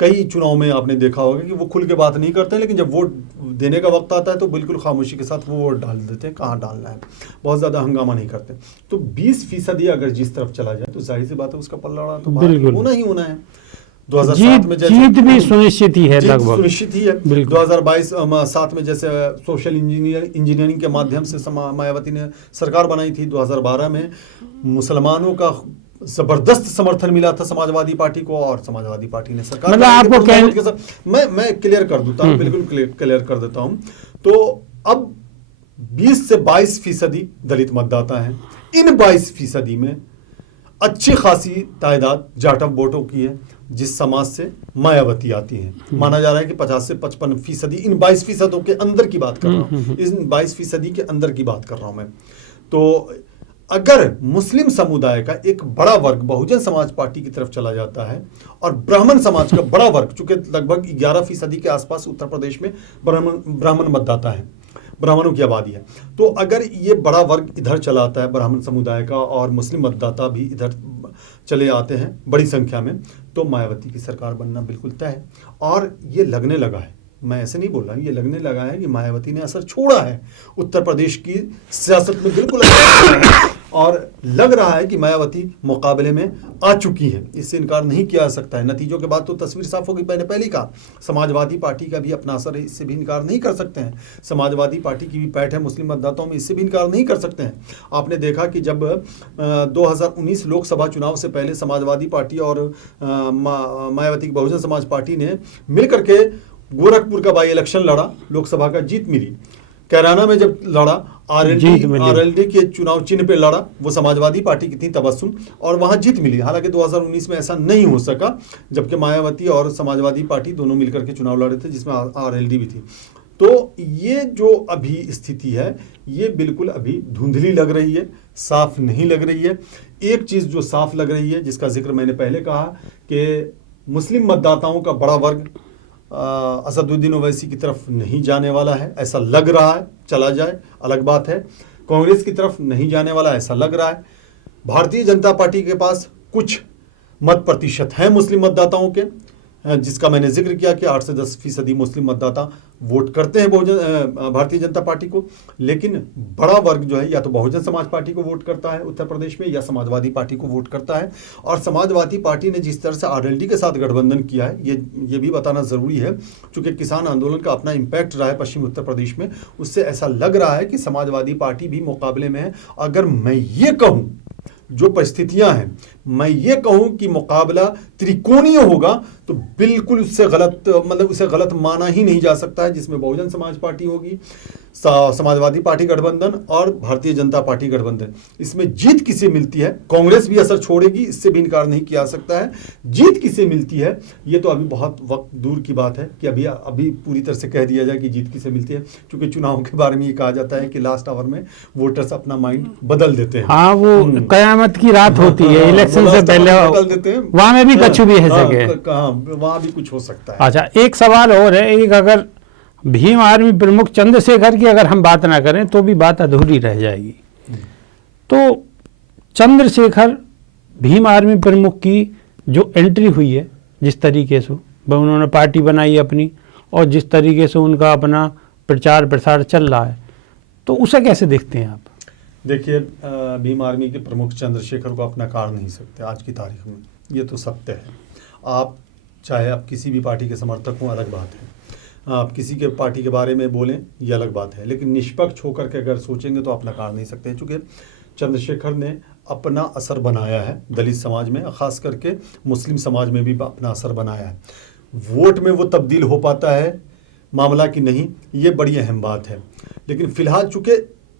कई चुनाव में आपने देखा होगा कि वो खुल के बात नहीं करते हैं, लेकिन जब वोट देने का वक्त आता है तो बिल्कुल खामोशी के साथ वो वोट डाल देते हैं, कहाँ डालना है, बहुत ज़्यादा हंगामा नहीं करते। तो 20% अगर जिस तरफ चला जाए तो जाहिर सी बात है उसका पल्ला तो होना ही होना है। 2007 में जीत भी सुनिश्चित ही है, लगभग सुनिश्चित ही है। 2022-7 में जैसे सोशल इंजीनियरिंग के माध्यम से मायावती ने सरकार बनाई थी। 2012 में मुसलमानों का जबरदस्त समर्थन मिला था समाजवादी पार्टी को, और समाजवादी पार्टी ने सरकार मैं क्लियर कर देता हूँ, बिल्कुल क्लियर कर देता हूँ। तो अब 20 से 22% दलित मतदाता हैं। इन 22% में अच्छी खासी तादाद जाटव वोटों की है, जिस समाज से मायावती आती हैं। माना जा रहा है कि 50 से 55% इन 22% के अंदर की बात कर रहा हूँ, इन 22% के अंदर की बात कर रहा हूँ मैं। तो अगर मुस्लिम समुदाय का एक बड़ा वर्ग बहुजन समाज पार्टी की तरफ चला जाता है और ब्राह्मण समाज का बड़ा वर्ग, चूंकि लगभग 11% के आसपास उत्तर प्रदेश में ब्राह्मण मतदाता है, ब्राह्मणों की आबादी है। तो अगर ये बड़ा वर्ग इधर चला आता है ब्राह्मण समुदाय का और मुस्लिम मतदाता भी इधर चले आते हैं बड़ी संख्या में, तो मायावती की सरकार बनना बिल्कुल तय है। और ये लगने लगा है, मैं ऐसे नहीं बोल रहा हूँ, ये लगने लगा है कि मायावती ने असर छोड़ा है उत्तर प्रदेश की सियासत में, बिल्कुल असर छोड़ा है। और लग रहा है कि मायावती मुकाबले में आ चुकी है, इससे इनकार नहीं किया जा सकता है। नतीजों के बाद तो तस्वीर साफ होगी। मैंने पहले कहा समाजवादी पार्टी का भी अपना असर है, इससे भी इनकार नहीं कर सकते हैं। समाजवादी पार्टी की भी पैठ है मुस्लिम मतदाताओं में, इससे भी इनकार नहीं कर सकते हैं। आपने देखा कि जब 2019 लोकसभा चुनाव से पहले समाजवादी पार्टी और मायावती की बहुजन समाज पार्टी ने मिलकर के गोरखपुर का बाई इलेक्शन लड़ा, लोकसभा का जीत मिली। कैराना में जब लड़ा, आरएलडी के चुनाव चिन्ह पे लड़ा, वो समाजवादी पार्टी की थी तबस्सुम, और वहां जीत मिली। हालांकि 2019 में ऐसा नहीं हो सका, जबकि मायावती और समाजवादी पार्टी दोनों मिलकर के चुनाव लड़े थे, जिसमें आरएलडी भी थी। तो ये जो अभी स्थिति है, ये बिल्कुल अभी धुंधली लग रही है, साफ नहीं लग रही है। एक चीज जो साफ लग रही है, जिसका जिक्र मैंने पहले कहा, कि मुस्लिम मतदाताओं का बड़ा वर्ग असदुद्दीन ओवैसी की तरफ नहीं जाने वाला है, ऐसा लग रहा है। चला जाए अलग बात है। कांग्रेस की तरफ नहीं जाने वाला, ऐसा लग रहा है। भारतीय जनता पार्टी के पास कुछ मत प्रतिशत हैं मुस्लिम मतदाताओं के, जिसका मैंने जिक्र किया कि 8 से 10% मुस्लिम मतदाता वोट करते हैं भारतीय जनता पार्टी को। लेकिन बड़ा वर्ग जो है या तो बहुजन समाज पार्टी को वोट करता है उत्तर प्रदेश में, या समाजवादी पार्टी को वोट करता है। और समाजवादी पार्टी ने जिस तरह से आरएलडी के साथ गठबंधन किया है, ये भी बताना ज़रूरी है, क्योंकि किसान आंदोलन का अपना इम्पैक्ट रहा है पश्चिमी उत्तर प्रदेश में। उससे ऐसा लग रहा है कि समाजवादी पार्टी भी मुकाबले में है। अगर मैं ये कहूँ जो परिस्थितियां हैं, मैं ये कहूं कि मुकाबला त्रिकोणीय होगा, तो बिल्कुल उससे गलत, मतलब उसे गलत माना ही नहीं जा सकता है, जिसमें बहुजन समाज पार्टी होगी, समाजवादी पार्टी गठबंधन और भारतीय जनता पार्टी गठबंधन। इसमें जीत किसे मिलती है, कांग्रेस भी असर छोड़ेगी, इससे भी इनकार नहीं किया जा सकता है। जीत किसे मिलती है, ये तो अभी बहुत वक्त दूर की बात है कि अभी पूरी तरह से कह दिया जाए कि जीत किसे मिलती है, क्योंकि चुनाव के बारे में ये कहा जाता है कि लास्ट आवर में वोटर्स अपना माइंड बदल देते हैं। हाँ, वो कयामत की रात होती है, इलेक्शन से पहले बदल देते हैं। वहां में भी कछु भी है सके, वहां भी कुछ हो सकता है। अच्छा, एक सवाल और है। एक, अगर भीम आर्मी प्रमुख चंद्रशेखर की अगर हम बात ना करें तो भी बात अधूरी रह जाएगी। तो चंद्रशेखर भीम आर्मी प्रमुख की जो एंट्री हुई है, जिस तरीके से उन्होंने पार्टी बनाई अपनी और जिस तरीके से उनका अपना प्रचार प्रसार चल रहा है, तो उसे कैसे देखते हैं आप? देखिए, भीम आर्मी के प्रमुख चंद्रशेखर को अपना कार नहीं सकते आज की तारीख में, ये तो सत्य है। आप चाहे आप किसी भी पार्टी के समर्थक हों, अलग बात है, आप किसी के पार्टी के बारे में बोलें, ये अलग बात है, लेकिन निष्पक्ष होकर के अगर सोचेंगे तो आप नकार नहीं सकते, क्योंकि चंद्रशेखर ने अपना असर बनाया है दलित समाज में, खास करके मुस्लिम समाज में भी अपना असर बनाया है। वोट में वो तब्दील हो पाता है मामला कि नहीं, ये बड़ी अहम बात है। लेकिन फिलहाल चूंकि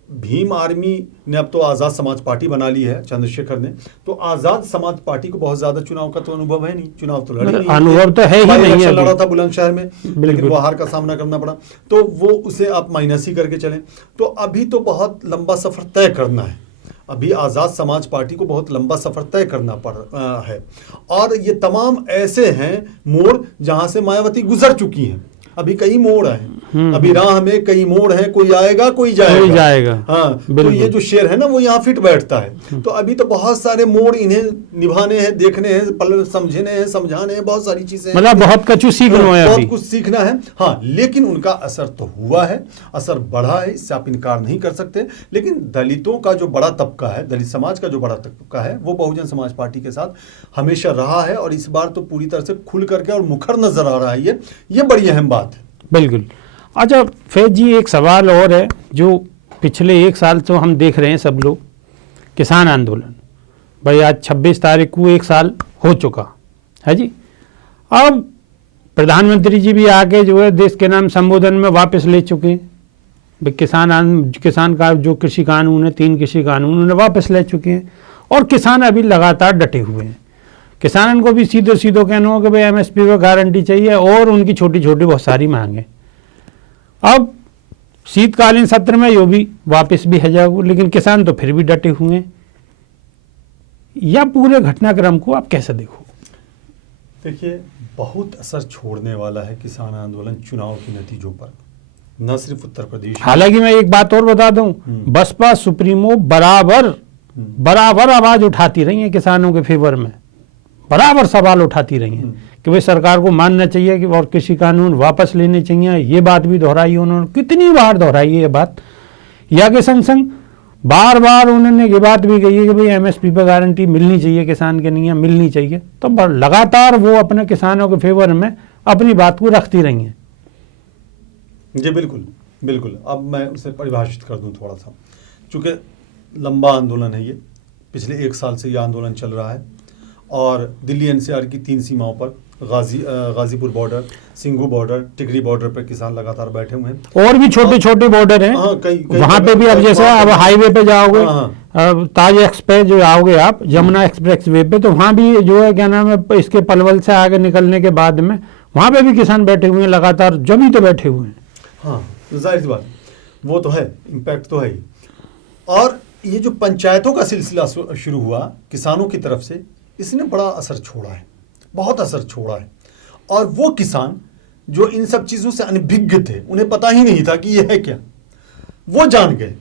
भीम आर्मी ने अब तो आज़ाद समाज पार्टी बना ली है चंद्रशेखर ने, तो आज़ाद समाज पार्टी को बहुत ज़्यादा चुनाव का तो अनुभव है नहीं, चुनाव तो लड़ी नहीं, अनुभव तो है ही नहीं है। लड़ा था बुलंदशहर में, लेकिन वो हार का सामना करना पड़ा, तो वो उसे आप माइनस ही करके चलें। तो अभी तो बहुत लंबा सफ़र तय करना है, अभी आज़ाद समाज पार्टी को बहुत लंबा सफ़र तय करना पड़ है। और ये तमाम ऐसे हैं मोड़ जहाँ से मायावती गुजर चुकी हैं। अभी कई मोड़ हैं, अभी राह में कई मोड़ हैं, कोई आएगा कोई जाएगा। हाँ, तो ये जो शेर है ना, वो यहाँ फिट बैठता है। तो अभी तो बहुत सारे मोड़ इन्हें निभाने हैं, देखने हैं, समझने हैं, समझाने हैं, बहुत सारी चीजें, मतलब बहुत कुछ सीखना है, बहुत कुछ सीखना है। हाँ, लेकिन उनका असर तो हुआ है, असर बढ़ा है, इससे आप इनकार नहीं कर सकते। लेकिन दलितों का जो बड़ा तबका है, दलित समाज का जो बड़ा तबका है, वो बहुजन समाज पार्टी के साथ हमेशा रहा है, और इस बार तो पूरी तरह से खुल करके और मुखर नजर आ रहा है। ये बड़ी अहम बात है। बिल्कुल। अच्छा फैज जी, एक सवाल और है जो पिछले 1 साल से हम देख रहे हैं सब लोग, किसान आंदोलन। भाई आज 26 तारीख को 1 साल हो चुका है जी। अब प्रधानमंत्री जी भी आके जो है देश के नाम संबोधन में वापस ले चुके हैं। भाई किसान का जो कृषि कानून है, 3 कृषि कानून उन्हें वापस ले चुके हैं, और किसान अभी लगातार डटे हुए हैं। किसानों को भी सीधे कहना हो कि भाई एमएसपी पे गारंटी चाहिए, और उनकी छोटी छोटी बहुत सारी मांगे। अब शीतकालीन सत्र में यो भी वापस भी है जाएगा, लेकिन किसान तो फिर भी डटे हुए हैं। या पूरे घटनाक्रम को आप कैसे देखो? देखिए, बहुत असर छोड़ने वाला है किसान आंदोलन चुनाव के नतीजों पर। न सिर्फ उत्तर प्रदेश में। हालांकि मैं एक बात और बता दूं, बसपा सुप्रीमो बराबर आवाज उठाती रही है किसानों के फेवर में, बराबर सवाल उठाती रही हैं कि भाई सरकार को मानना चाहिए कि और कृषि कानून वापस लेने चाहिए। ये बात भी दोहराई उन्होंने, कितनी बार दोहराई है ये बात। या के संग संग बार बार उन्होंने ये बात भी कही है कि भाई एमएसपी पर गारंटी मिलनी चाहिए, किसान के नहीं मिलनी चाहिए। तो लगातार वो अपने किसानों के फेवर में अपनी बात को रखती रही हैं। जी बिल्कुल बिल्कुल। अब मैं उसे परिभाषित कर दूं थोड़ा सा, चूँकि लंबा आंदोलन है ये, पिछले 1 साल से ये आंदोलन चल रहा है और दिल्ली एनसीआर की 3 सीमाओं पर गाजीपुर बॉर्डर, सिंघू बॉर्डर, टिकरी बॉर्डर पर किसान लगातार बैठे हुए हैं। और भी छोटे छोटे बॉर्डर हैं। हाँ, कई वहां पे भी अब जैसे अब हाईवे पे जाओगे, ताज एक्सप्रेस जो आओगे आप, यमुना एक्सप्रेस वे पे, तो वहां भी जो है क्या नाम है, इसके पलवल से आगे निकलने के बाद में वहां पे भी किसान बैठे हुए हैं लगातार, जमी तो बैठे हुए हैं। हाँ, जाहिर सी बात, वो तो है, इम्पैक्ट तो है ही। और ये जो पंचायतों का सिलसिला शुरू हुआ किसानों की तरफ से, इसने बड़ा असर छोड़ा है, बहुत असर छोड़ा है। और वो किसान जो इन सब चीज़ों से अनभिज्ञ थे, उन्हें पता ही नहीं था कि ये है क्या, वो जान गए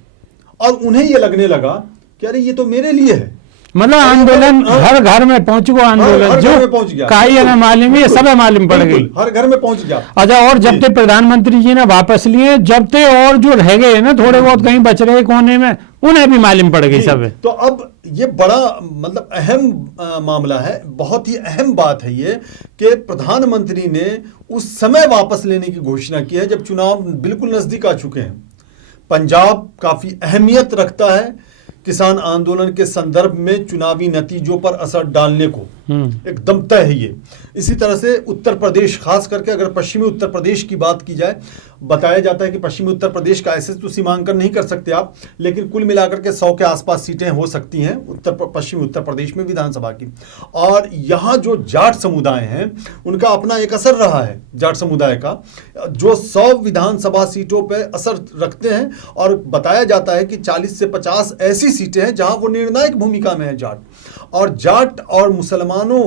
और उन्हें ये लगने लगा कि अरे ये तो मेरे लिए है। मतलब आंदोलन हर घर में पहुंच गया, आंदोलन जो पहुंच गया, काई ना मालूम है, सब मालूम पड़ गई, हर घर में पहुंच गया। अच्छा, और जब तक प्रधानमंत्री जी ने वापस लिए, जब तक और जो रह गए ना थोड़े बहुत कहीं बच रहे कोने में, उन्हें भी मालूम पड़ गई सब। तो अब ये बड़ा मतलब अहम मामला है, बहुत ही अहम बात है ये कि प्रधानमंत्री ने उस समय वापस लेने की घोषणा की है जब चुनाव बिल्कुल नजदीक आ चुके हैं। पंजाब काफी अहमियत रखता है किसान आंदोलन के संदर्भ में चुनावी नतीजों पर असर डालने को, एकदम तय है ये। इसी तरह से उत्तर प्रदेश, खास करके अगर पश्चिमी उत्तर प्रदेश की बात की जाए, बताया जाता है कि पश्चिमी उत्तर प्रदेश का ऐसे तो सीमांकन नहीं कर सकते आप, लेकिन कुल मिलाकर के 100 के आसपास सीटें हो सकती हैं पश्चिमी उत्तर प्रदेश में विधानसभा की। और यहाँ जो जाट समुदाय हैं उनका अपना एक असर रहा है, जाट समुदाय का, जो 100 विधानसभा सीटों पर असर रखते हैं। और बताया जाता है कि 40 से 50 ऐसी सीटें हैं जहां वो निर्णायक भूमिका में है जाट। और जाट और मुसलमानों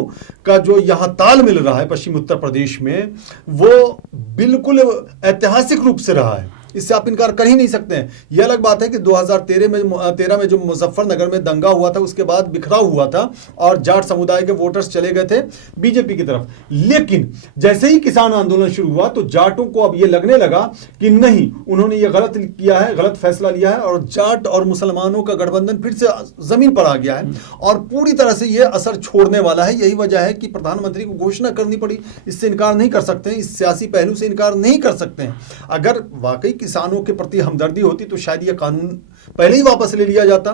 का जो यहाँ ताल मिल रहा है पश्चिम उत्तर प्रदेश में, वो बिल्कुल ऐतिहासिक रूप से रहा है, इससे आप इनकार कर ही नहीं सकते हैं। यह अलग बात है कि 2013 में जो मुजफ्फरनगर में दंगा हुआ था, उसके बाद बिखराव हुआ था और जाट समुदाय के वोटर्स चले गए थे बीजेपी की तरफ। लेकिन जैसे ही किसान आंदोलन शुरू हुआ तो जाटों को अब ये लगने लगा कि नहीं, उन्होंने ये गलत किया है, गलत फैसला लिया है, और जाट और मुसलमानों का गठबंधन फिर से जमीन पर आ गया है और पूरी तरह से ये असर छोड़ने वाला है। यही वजह है कि प्रधानमंत्री को घोषणा करनी पड़ी, इससे इनकार नहीं कर सकते हैं, इस सियासी पहलू से इनकार नहीं कर सकते हैं। अगर वाकई किसानों के प्रति हमदर्दी होती तो शायद यह कानून पहले ही वापस ले लिया जाता,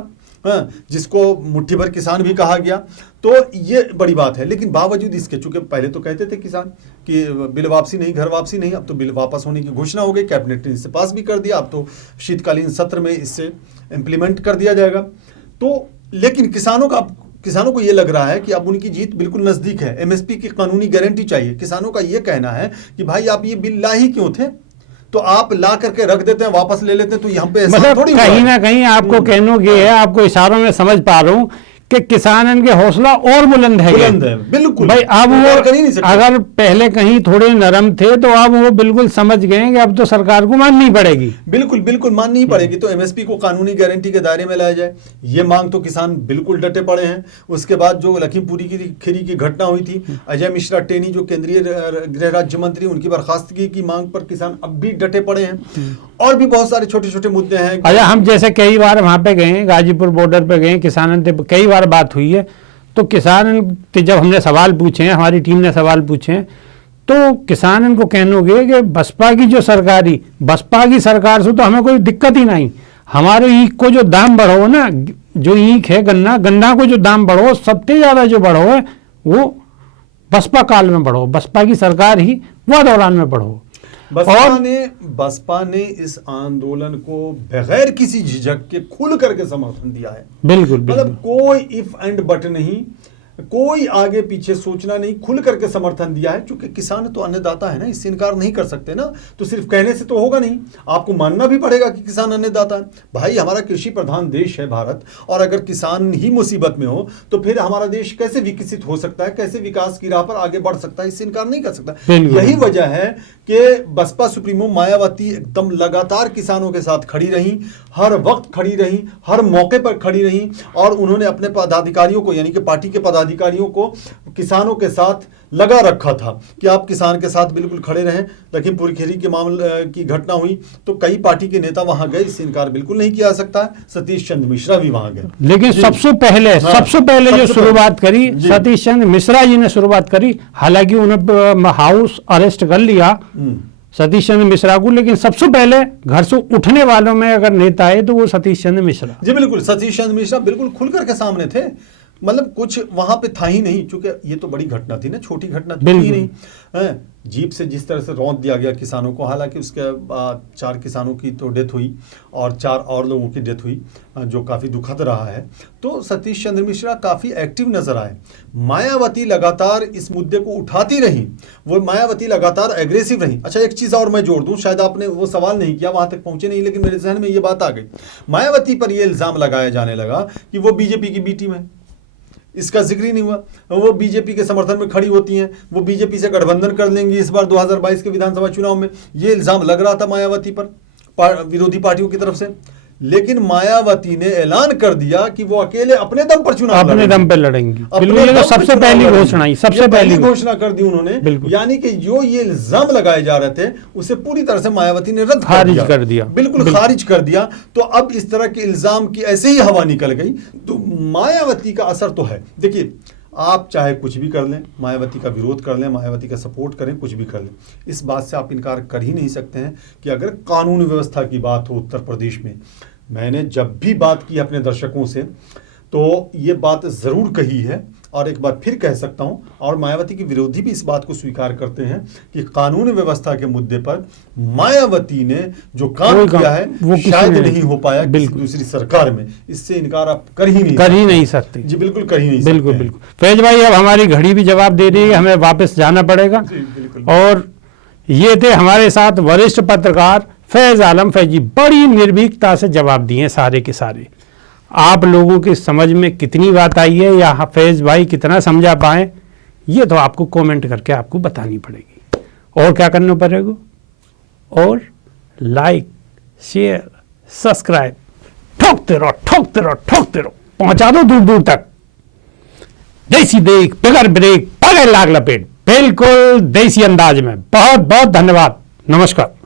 जिसको मुट्ठी भर किसान भी कहा गया, तो ये बड़ी बात है। लेकिन बावजूद इसके, चूंकि पहले तो कहते थे किसान कि बिल वापसी नहीं, घर वापसी नहीं, अब तो बिल वापस होने की घोषणा हो गई, कैबिनेट ने इसे पास भी कर दिया, अब तो शीतकालीन सत्र में इससे इम्प्लीमेंट कर दिया जाएगा। तो लेकिन किसानों को ये लग रहा है कि अब उनकी जीत बिल्कुल नजदीक है, एमएसपी की कानूनी गारंटी चाहिए। किसानों का ये कहना है कि भाई आप ये बिल ला ही क्यों थे, तो आप ला करके रख देते हैं, वापस ले लेते हैं, तो यहाँ पे मतलब कहीं ना कहीं आपको कहने की है, आपको इशारों में समझ पा रहा हूँ कि किसान के हौसला और बुलंद है बिल्कुल भाई। अब वो अगर पहले कहीं थोड़े नरम थे तो अब वो बिल्कुल समझ गए कि अब तो सरकार को माननी पड़ेगी, बिल्कुल माननी ही पड़ेगी। तो एमएसपी को कानूनी गारंटी के दायरे में लाया जाए, ये मांग तो किसान बिल्कुल डटे पड़े हैं। उसके बाद जो लखीमपुरी की खीरी की घटना हुई थी, अजय मिश्रा टेनी जो केंद्रीय गृह राज्य मंत्री, उनकी बर्खास्तगी की मांग पर किसान अब भी डटे पड़े हैं। और भी बहुत सारे छोटे छोटे मुद्दे हैं। अच्छा, हम जैसे कई बार वहां पे गए, गाजीपुर बॉर्डर पे गए, किसानों से कई बार बात हुई है, तो किसान के जब हमने सवाल पूछे हैं, हमारी टीम ने सवाल पूछे हैं, तो किसान इनको कहने कि बसपा की सरकार से तो हमें कोई दिक्कत ही नहीं, हमारे ईख को जो दाम बढ़ो ना, जो ईख है गन्ना को जो दाम बढ़ो, सबसे ज्यादा जो बढ़ो है वो बसपा काल में बढ़ो, बसपा की सरकार ही वह दौरान में बढ़ो। बसपा ने इस आंदोलन को बगैर किसी झिझक के खुल करके समर्थन दिया है। बिल्कुल मतलब कोई इफ एंड बट नहीं, कोई आगे पीछे सोचना नहीं, खुल करके समर्थन दिया है। क्योंकि किसान तो अन्नदाता है ना, इससे इनकार नहीं कर सकते ना। तो सिर्फ कहने से तो होगा नहीं, आपको मानना भी पड़ेगा कि किसान अन्नदाता है। भाई हमारा कृषि प्रधान देश है भारत, और अगर किसान ही मुसीबत में हो तो फिर हमारा देश कैसे विकसित हो सकता है, कैसे विकास की राह पर आगे बढ़ सकता है, इससे इनकार नहीं कर सकता। यही वजह है कि बसपा सुप्रीमो मायावती एकदम लगातार किसानों के साथ खड़ी रही, हर वक्त खड़ी रही, हर मौके पर खड़ी रही, और उन्होंने अपने पदाधिकारियों को, यानी कि पार्टी के पदाधिकारियों को किसानों के साथ लगा रखा था कि आप किसान के साथ बिल्कुल खड़े रहें। लखीमपुर खीरी के मामले की घटना हुई तो कई पार्टी के नेता वहां गए, इससे इनकार बिल्कुल नहीं किया जा सकता है। सतीश चंद्र मिश्रा भी वहां गए, लेकिन सबसे पहले जो शुरुआत करी सतीश चंद्र मिश्रा जी ने शुरुआत करी। हालांकि उन्हें हाउस अरेस्ट कर लिया सतीश चंद्र मिश्रा को, लेकिन सबसे पहले घर से उठने वालों में अगर नेता है तो वो सतीश चंद्र मिश्रा जी। बिल्कुल, सतीश चंद्र मिश्रा बिल्कुल खुल करके सामने थे। मतलब कुछ वहां पे था ही नहीं, क्योंकि ये तो बड़ी घटना थी ना, छोटी घटना तो थी नहीं है। जीप से जिस तरह से रौंद दिया गया किसानों को, हालांकि उसके बाद 4 किसानों की तो डेथ हुई और 4 और लोगों की डेथ हुई, जो काफ़ी दुखद रहा है। तो सतीश चंद्र मिश्रा काफ़ी एक्टिव नजर आए। मायावती लगातार इस मुद्दे को उठाती रही, वो मायावती लगातार एग्रेसिव रही। अच्छा, एक चीज़ और मैं जोड़ दूं, शायद आपने वो सवाल नहीं किया, वहां तक पहुंचे नहीं, लेकिन मेरे जहन में ये बात आ गई। मायावती पर यह इल्ज़ाम लगाया जाने लगा कि वो बीजेपी की बी टीम है, इसका जिक्र ही नहीं हुआ। वो बीजेपी के समर्थन में खड़ी होती हैं, वो बीजेपी से गठबंधन कर लेंगी इस बार 2022 के विधानसभा चुनाव में। ये इल्जाम लग रहा था मायावती पर विरोधी पार्टियों की तरफ से। लेकिन मायावती ने ऐलान कर दिया कि वो अकेले अपने दम पर चुनाव अपने दम पे लड़ेंगी। तो सबसे पहली घोषणा, सबसे पहली घोषणा कर दी उन्होंने। यानी कि जो ये इल्जाम लगाए जा रहे थे उसे पूरी तरह से मायावती ने रद्द खारिज कर दिया, बिल्कुल खारिज कर दिया। तो अब इस तरह के इल्जाम की ऐसे ही हवा निकल गई। तो मायावती का असर तो है। देखिए, आप चाहे कुछ भी कर लें, मायावती का विरोध कर लें, मायावती का सपोर्ट करें, कुछ भी कर लें, इस बात से आप इनकार कर ही नहीं सकते हैं कि अगर कानून व्यवस्था की बात हो उत्तर प्रदेश में, मैंने जब भी बात की अपने दर्शकों से तो ये बात ज़रूर कही है, और एक बार फिर कह सकता हूं, और मायावती के विरोधी भी इस बात को स्वीकार करते हैं कि कानून व्यवस्था के मुद्दे पर मायावती ने जो काम किया है वो शायद नहीं हो पाया किसी दूसरी सरकार में। इससे इनकार आप कर ही नहीं सकते। जी बिल्कुल, कर ही नहीं सकते। बिल्कुल। फैज भाई, अब हमारी घड़ी भी जवाब दे रही है, हमें वापस जाना पड़ेगा। और ये थे हमारे साथ वरिष्ठ पत्रकार फैज आलम। फैज जी बड़ी निर्भीकता से जवाब दिए सारे के सारे। आप लोगों की समझ में कितनी बात आई है या फैज भाई कितना समझा पाए, ये तो आपको कमेंट करके आपको बतानी पड़ेगी। और क्या करना पड़ेगा? और लाइक, शेयर, सब्सक्राइब ठोकते रहो, पहुंचा दो दूर दूर तक। देसी देख बगैर ब्रेक बगैर लाग लपेट, बिल्कुल देसी अंदाज में। बहुत बहुत धन्यवाद, नमस्कार।